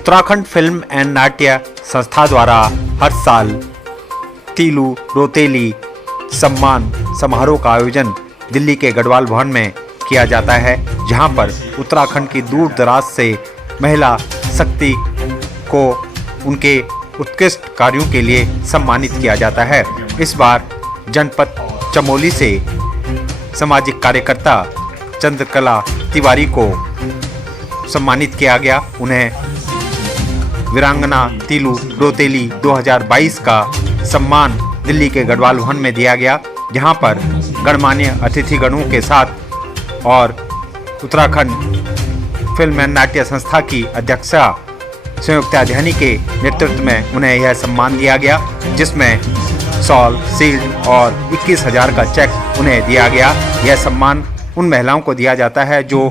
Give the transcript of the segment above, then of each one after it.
Uttarakhand film and नाट्य संस्था द्वारा हर साल तीलू रोतेली सम्मान समारोह का आयोजन दिल्ली के गढ़वाल भवन में किया जाता है, जहां पर उत्तराखंड की दूर दराज से महिला शक्ति को उनके उत्कृष्ट कार्यों के लिए सम्मानित किया जाता है। इस बार जनपद चमोली से सामाजिक कार्यकर्ता चंद्रकला तिवारी को सम्मानित किया गया। उन्हें वीरांगना तीलू रोतेली 2022 का सम्मान दिल्ली के गढ़वाल भवन में दिया गया, जहां पर गणमान्य अतिथिगणों के साथ और उत्तराखंड फिल्म एंड नाट्य संस्था की अध्यक्षा संयुक्ता ध्यानी के नेतृत्व में उन्हें यह सम्मान दिया गया, जिसमें शॉल, शील्ड और 21,000 का चेक उन्हें दिया गया। यह सम्मान उन महिलाओं को दिया जाता है जो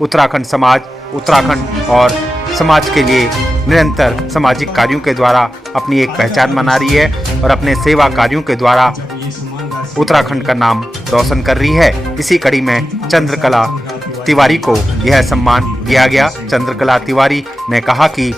उत्तराखंड और समाज के लिए निरंतर सामाजिक कार्यों के द्वारा अपनी एक पहचान बना रही है और अपने सेवा कार्यों के द्वारा उत्तराखंड का नाम रोशन कर रही है। इसी कड़ी में चंद्रकला तिवारी को यह सम्मान दिया गया। चंद्रकला तिवारी ने कहा कि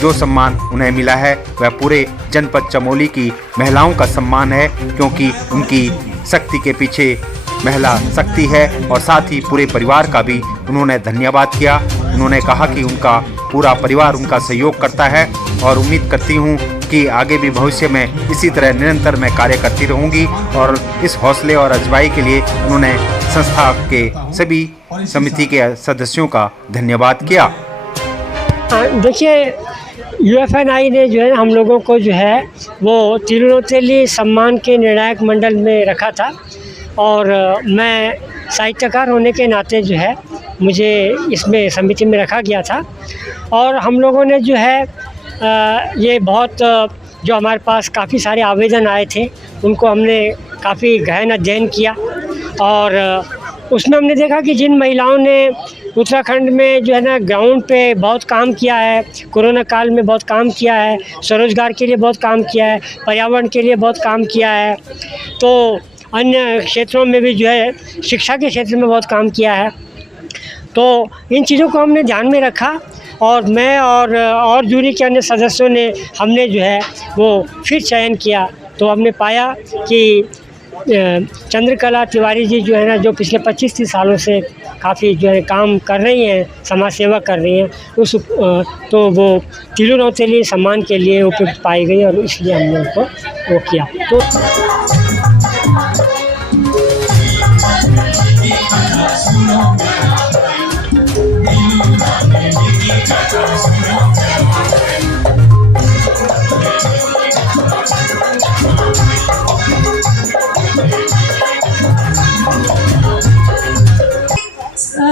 जो सम्मान उन्हें मिला है वह पूरे जनपद चमोली की महिलाओं का सम्मान है, क्योंकि उनकी शक्ति के पीछे महिला शक्ति है और साथ ही पूरे परिवार का भी उन्होंने धन्यवाद किया। उन्होंने कहा कि उनका पूरा परिवार उनका सहयोग करता है और उम्मीद करती हूँ कि आगे भी भविष्य में इसी तरह निरंतर मैं कार्य करती रहूँगी, और इस हौसले और अजमाई के लिए उन्होंने संस्था के सभी समिति के सदस्यों का धन्यवाद किया। देखिए, यूएफएनआई ने जो है हम लोगों को जो है वो तिरुरोतेली सम्मान के निर्णायक मंडल में रखा था, और मैं साहित्यकार होने के नाते जो है मुझे इसमें समिति में रखा गया था। और हम लोगों ने जो है ये बहुत जो हमारे पास काफ़ी सारे आवेदन आए थे उनको हमने काफ़ी गहन अध्ययन किया, और उसमें हमने देखा कि जिन महिलाओं ने उत्तराखंड में जो है ना ग्राउंड पे बहुत काम किया है, कोरोना काल में बहुत काम किया है, स्वरोजगार के लिए बहुत काम किया है, पर्यावरण के लिए बहुत काम किया है, तो अन्य क्षेत्रों में भी जो है शिक्षा के क्षेत्र में बहुत काम किया है। तो इन चीज़ों को हमने ध्यान में रखा, और मैं और जूरी के अन्य सदस्यों ने हमने जो है वो फिर चयन किया। तो हमने पाया कि चंद्रकला तिवारी जी जो है ना, जो पिछले 25-30 सालों से काफ़ी जो है काम कर रही हैं, समाज सेवा कर रही हैं, तो वो तीलू रोतेली सम्मान के लिए उपयुक्त पाई गई, और इसलिए हमने उनको वो किया। तो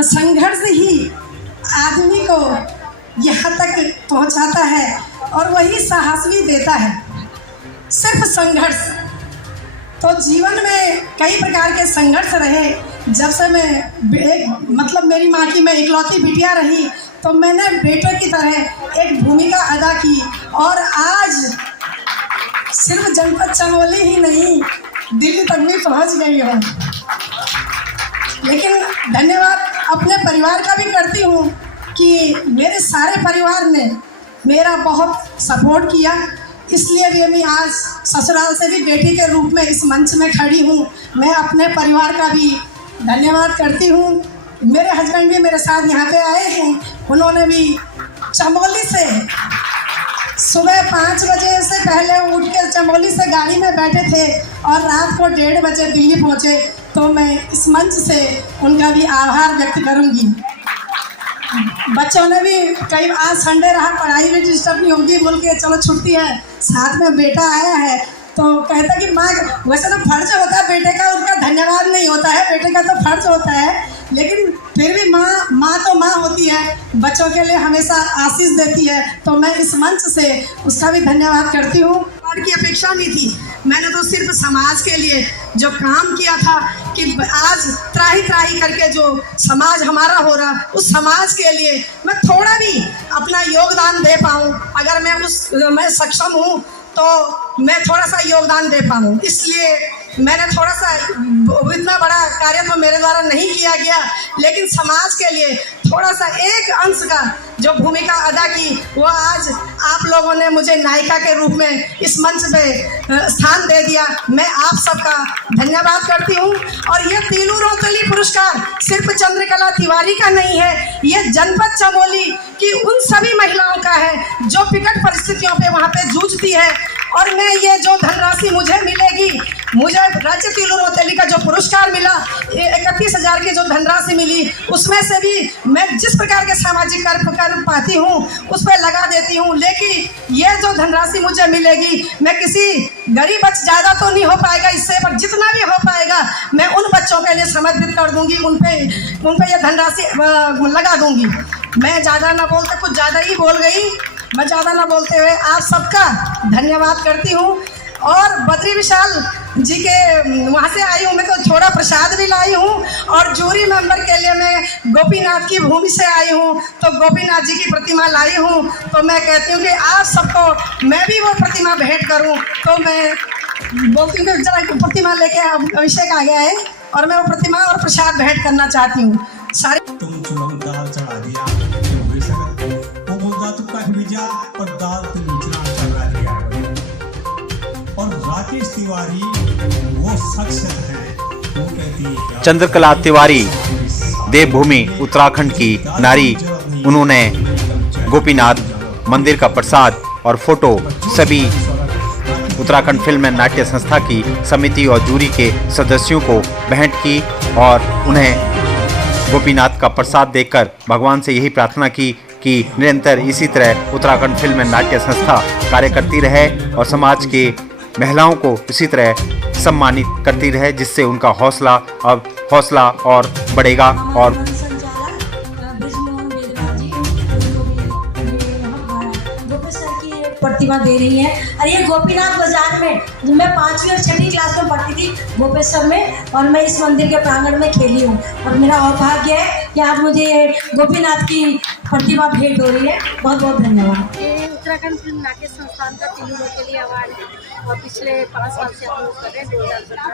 संघर्ष ही आदमी को यहाँ तक पहुँचाता है और वही साहस भी देता है। सिर्फ संघर्ष तो जीवन में कई प्रकार के संघर्ष रहे। जब से मैं मेरी माँ की मैं इकलौती बिटिया रही, तो मैंने बेटे की तरह एक भूमिका अदा की, और आज सिर्फ जनपद चमोली ही नहीं दिल्ली तक भी पहुँच गई हूँ। लेकिन धन्यवाद अपने परिवार का भी करती हूँ कि मेरे सारे परिवार ने मेरा बहुत सपोर्ट किया, इसलिए भी मैं आज ससुराल से भी बेटी के रूप में इस मंच में खड़ी हूँ। मैं अपने परिवार का भी धन्यवाद करती हूँ। मेरे हस्बैंड भी मेरे साथ यहाँ पे आए हैं, उन्होंने भी चमोली से सुबह 5 बजे से पहले उठ के चमोली से गाड़ी में बैठे थे और रात को 1:30 बजे दिल्ली पहुँचे। तो मैं इस मंच से उनका भी आभार व्यक्त करूंगी। बच्चों ने भी कई आज संडे रहा, पढ़ाई भी डिस्टर्ब नहीं होगी बोल के चलो छुट्टी है, साथ में बेटा आया है, तो कहता कि माँ वैसे तो फर्ज होता है बेटे का, उनका धन्यवाद नहीं होता है, बेटे का तो फर्ज होता है, लेकिन फिर भी माँ तो माँ होती है, बच्चों के लिए हमेशा आशीष देती है। तो मैं इस मंच से उसका भी धन्यवाद करती हूँ। की अपेक्षा नहीं थी, मैंने तो सिर्फ समाज के लिए जो काम किया था कि आज त्राही त्राही करके जो समाज हमारा हो रहा, उस समाज के लिए मैं थोड़ा भी अपना योगदान दे पाऊँ। अगर मैं सक्षम हूँ तो मैं थोड़ा सा योगदान दे पाऊँ, इसलिए मैंने थोड़ा सा इतना बड़ा कार्य तो मेरे द्वारा नहीं किया गया, लेकिन समाज के लिए थोड़ा सा एक अंश का जो भूमिका अदा की वो आज आप लोगों ने मुझे नायिका के रूप में इस मंच पे स्थान दे दिया। मैं आप सबका धन्यवाद करती हूँ। और ये तीलू रौतेली पुरस्कार सिर्फ चंद्रकला तिवारी का नहीं है, ये जनपद चमोली की उन सभी महिलाओं का है जो विकट परिस्थितियों पे वहाँ पे जूझती है। और मैं ये जो धनराशि मुझे मिलेगी, मुझे राज्य तीलू रौतेली का जो पुरस्कार मिला 31,000 की जो धनराशि मिली, उसमें से भी मैं जिस प्रकार के सामाजिक कार्य कर पाती हूँ उस पर लगा देती हूँ। लेकिन ये जो धनराशि मुझे मिलेगी, मैं किसी गरीब बच्चे, ज़्यादा तो नहीं हो पाएगा इससे, पर जितना भी हो पाएगा मैं उन बच्चों के लिए समर्पित कर दूँगी, उन पे ये धनराशि लगा दूँगी। मैं ज़्यादा ना बोलते, कुछ ज़्यादा ही बोल गई, मैं ज़्यादा ना बोलते हुए आप सबका धन्यवाद करती हूँ। और बद्री विशाल जी के वहाँ से आई हूँ, मैं तो थोड़ा प्रसाद भी लाई हूँ। और जूरी मेंबर के लिए मैं गोपीनाथ की भूमि से आई हूँ, तो गोपीनाथ जी की प्रतिमा लाई हूँ। तो मैं कहती हूँ कि आप सबको मैं भी वो प्रतिमा भेंट करूँ। तो मैं बोलती हूँ कि जरा प्रतिमा लेके अभिषेक आ गया है और मैं वो प्रतिमा और प्रसाद भेंट करना चाहती हूँ। सारे तुम चुनाव दाल चढ़ा दिया वो बोलता तू कख भी जा और दाल तुम चढ़ा चढ़ा दिया। और राकेश तिवारी वो शख्सियत है, वो कहती है चंद्रकला तिवारी देवभूमि उत्तराखंड की नारी, उन्होंने गोपीनाथ मंदिर का प्रसाद और फोटो सभी उत्तराखंड फिल्म एवं नाट्य संस्था की समिति और जूरी के सदस्यों को भेंट की और उन्हें गोपीनाथ का प्रसाद देकर भगवान से यही प्रार्थना की कि निरंतर इसी तरह उत्तराखंड फिल्म एवं नाट्य संस्था कार्य करती रहे और समाज के महिलाओं को इसी तरह सम्मानित करती रहे, जिससे उनका हौसला और बढ़ेगा। और प्रतिमा दे रही है। और ये गोपीनाथ बाजार में मैं 5वीं और 6वीं क्लास में पढ़ती थी गोपेश्वर में, और मैं इस मंदिर के प्रांगण में खेली हूँ। और मेरा सौभाग्य है कि आज मुझे गोपीनाथ की प्रतिमा भेंट हो रही है। बहुत बहुत धन्यवाद। ये उत्तराखंड फिल्म नाट्य संस्थान का तीलू रौतेली अवार्ड है और पिछले 5 साल से हम लोग कर रहे हैं 2017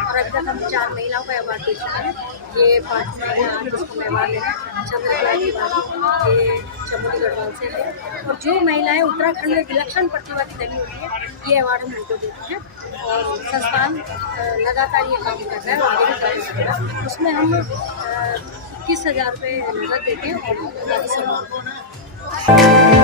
और अभी तक हम 4 महिलाओं का अवार्ड दे चुके हैं। ये 5 महिला जिसको मैं अवार्ड दे रहे हैं चंद्रकला तिवारी, ये चमोली गढ़वाल से है। और जो महिलाएं उत्तराखंड में विलक्षण प्रतिभा की धनी हुई है, ये अवार्ड हम उनको देते हैं। और संस्थान लगातार ये काम कर रहा है और आगे भी कर रहा है। उसमें हम 21,000 रुपये नगद देते हैं और सम्मान।